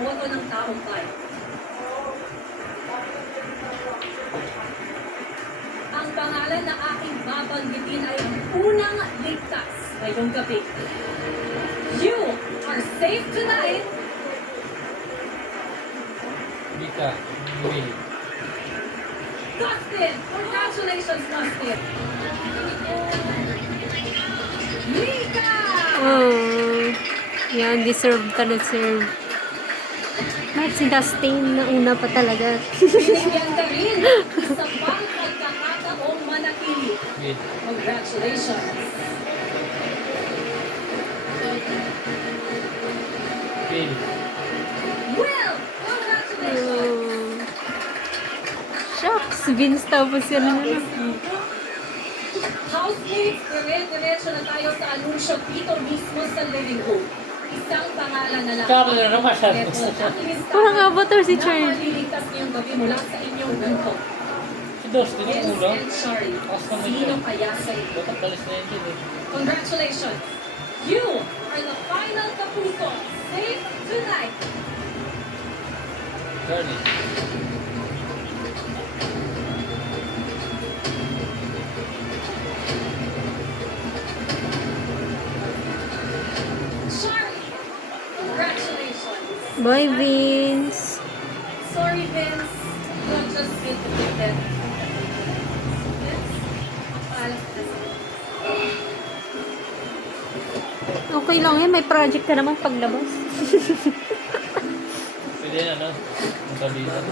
boto ng taong bayan. Ang pangalan na aking babanggitin ay ang unang ligtas ngayong gabi. You are safe tonight. Mika, Will. Dustin! Congratulations, Dustin! Mika! Yan, deserve ka na serve. Kahit si Dustin na una pa talaga. Binigyan ka rin isa pang pagkakataong manatili. Will. Congratulations! Will. Will! Congratulations! Shucks, Vince tapos yan na lang. Housemates, dire-diretso na tayo sa anunsyo dito mismo sa living room. Isang pangalan na lang. Kami na naman siya. Parang avatar si Charlie. Na maliligtas ngayong gabi mula sa inyong buto. Si Dustin ang Vince ulo. and Shari. Customer Sino yun. kaya sa iyo? Dapat palis na yun din eh. Congratulations! You are the final kapuso. Safe tonight. Charlie. Shari! Congratulations! Bye, Vince. Sorry, Vince. You're just interpreted. Vince, mapaalam ka na sa'yo. Okay lang yan, may project ka naman paglabas. Pwede na, no? Ang sabihin.